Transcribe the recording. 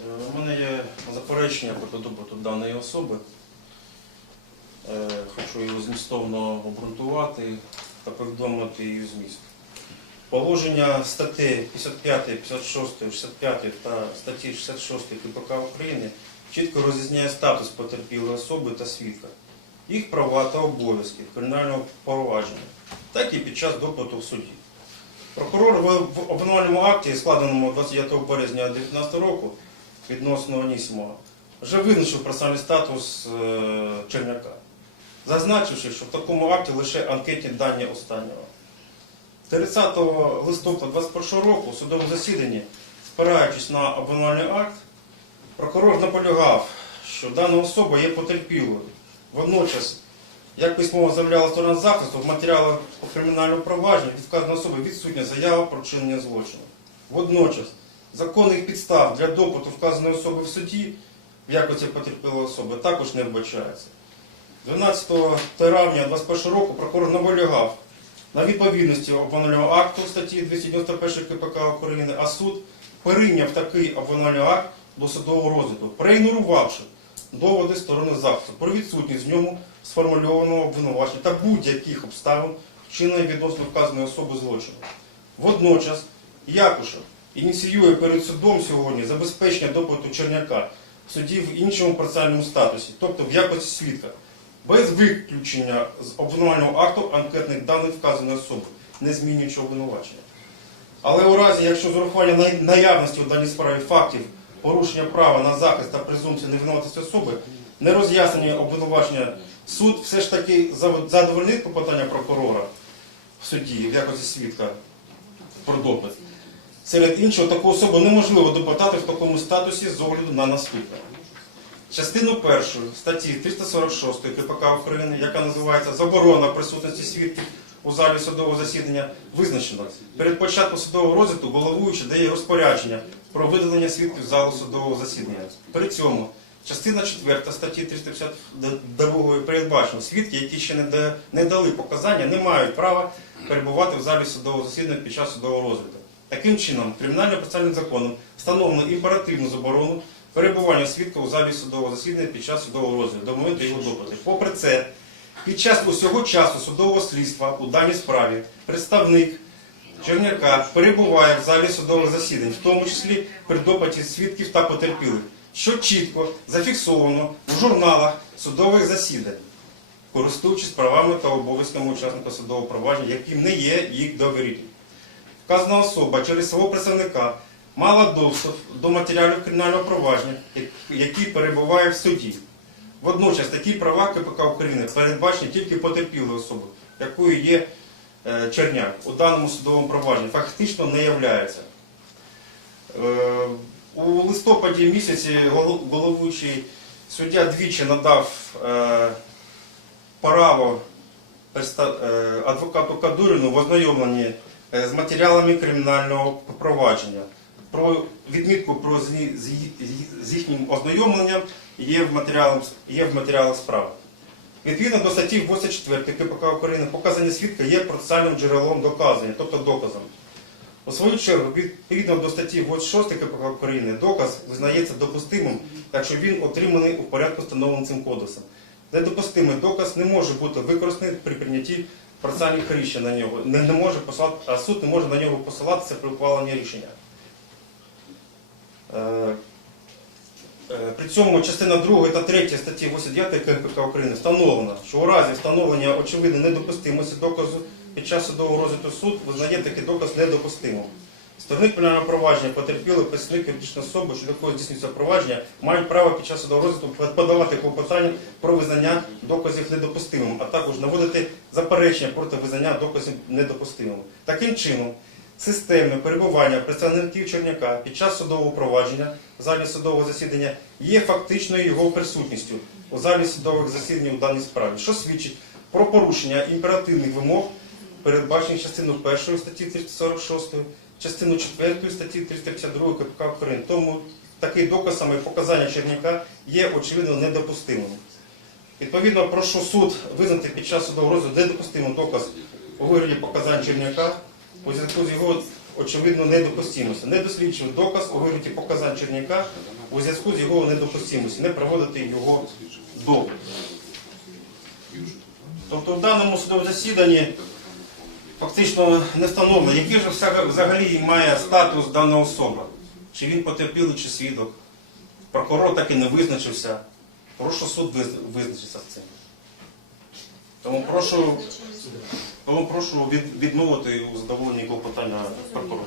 Е, У мене є заперечення проти допиту даної особи. Е, Хочу його змістовно обґрунтувати та повідомити її зміст. Положення статей 55, 56, 65 та статті 66 КПК України чітко розрізняє статус потерпілої особи та свідка, їх права та обов'язки кримінального провадження, так і під час допиту в суді. Прокурор в обвинувальному акті, складеному 29 березня 2019 року відносно Анісімова, вже визначив процесуальний статус е, Черняка, зазначивши, що в такому акті лише анкетні дані останнього. 30 листопада 2021 року у судовому засіданні, спираючись на обвинувальний акт, прокурор наполягав, що дана особа є потерпілою. Водночас, як письмово заявляла сторона захисту, в матеріалах по кримінальному провадженню від вказаної особи відсутня заява про вчинення злочину. Водночас, законних підстав для допиту вказаної особи в суді в якості потерпілої особи також не вбачається. 12 травня 2021 року прокурор наполягав на відповідності обвинувального акту статті 291 КПК України, а суд перейняв такий обвинувальний акт до судового розгляду, проігнорувавши доводи сторони захисту про відсутність в ньому сформульованого обвинувачення та будь-яких обставин вчинення відносно вказаної особи злочину. Водночас Якушев ініціює перед судом сьогодні забезпечення допиту Черняка в суді в іншому процесуальному статусі, тобто в якості свідка, без виключення з обвинувального акту анкетних даних вказаної особи, не змінюючи обвинувачення. Але у разі, якщо з урахуванням наявності у даній справі фактів порушення права на захист та презумпції невинуватості особи, не роз'яснення обвинувачення, суд все ж таки задовольнить попитання прокурора в суді в якості свідка про допит. Серед іншого, таку особу неможливо допитати в такому статусі з огляду на наступне. Частину першої статті 346 КПК України, яка називається Заборона присутності свідків у залі судового засідання, визначено. Перед початком судового розгляду головуючий дає розпорядження про видалення свідків залу судового засідання. При цьому частина 4 статті 352 передбачено, свідки, які ще не дали показання, не мають права перебувати в залі судового засідання під час судового розгляду. Таким чином, кримінально-процесуальним законом встановлено імперативну заборону перебування свідка у залі судового засідання під час судового розгляду до моменту його допиту. Попри це, під час усього часу судового слідства у даній справі представник Черняка перебуває в залі судових засідань, в тому числі при допиті свідків та потерпілих, що чітко зафіксовано у журналах судових засідань, користуючись правами та обов'язками учасника судового провадження, яким не є їх довіритель. Вказана особа через свого представника мала доступ до матеріалів кримінального провадження, які перебуває в суді. Водночас такі права КПК України передбачені тільки потерпілою особою, якою є е, Черняк у даному судовому провадженні, фактично не являється. Е, У листопаді місяці головуючий суддя двічі надав е, право адвокату Кадуріну в ознайомленні з матеріалами кримінального провадження. Про відмітку про з їхнім ознайомленням є в матеріалах, є в матеріалах справи. Відповідно до статті 84 КПК України показання свідка є процесуальним джерелом доказання, тобто доказом. У свою чергу, відповідно до статті 86 КПК України, доказ визнається допустимим, якщо він отриманий у порядку встановленим цим кодексом. Недопустимий доказ не може бути використаний при прийнятті процесуальних рішень на нього. Не, не може посилати, а суд не може на нього посилатися при ухваленні рішення. Е, е, При цьому частина 2 та 3 статті 89 КПК України встановлено, що у разі встановлення очевидної недопустимості доказу під час судового розгляду суд визнає такий доказ недопустимим. Сторони кримінального провадження потерпіли представник юридичної особи, що якої здійснюється провадження, мають право під час судового розгляду подавати клопотання про визнання доказів недопустимим, а також наводити заперечення проти визнання доказів недопустимим. Таким чином, системне перебування представників Черняка під час судового провадження в залі судового засідання є фактичною його присутністю у залі судових засідань у даній справі, що свідчить про порушення імперативних вимог, передбачених частиною 1 статті 346, частиною 4 статті 352 КПК України. Тому такий доказ саме показання Черняка є очевидно недопустимим. Відповідно, прошу суд визнати під час судового розгляду недопустимим доказ у вигляді показань Черняка у зв'язку з його очевидно недопустимості. Не досліджувати доказ у вигляді показань Черняка у зв'язку з його недопустимості, не проводити його допит. Тобто в даному судовому засіданні фактично не встановлено, який же взагалі має статус дана особа. Чи він потерпілий, чи свідок. Прокурор так і не визначився. Прошу суд виз- визначитися з цим. Тому прошу, тому прошу від- відмовити у задоволенні клопотання прокурора.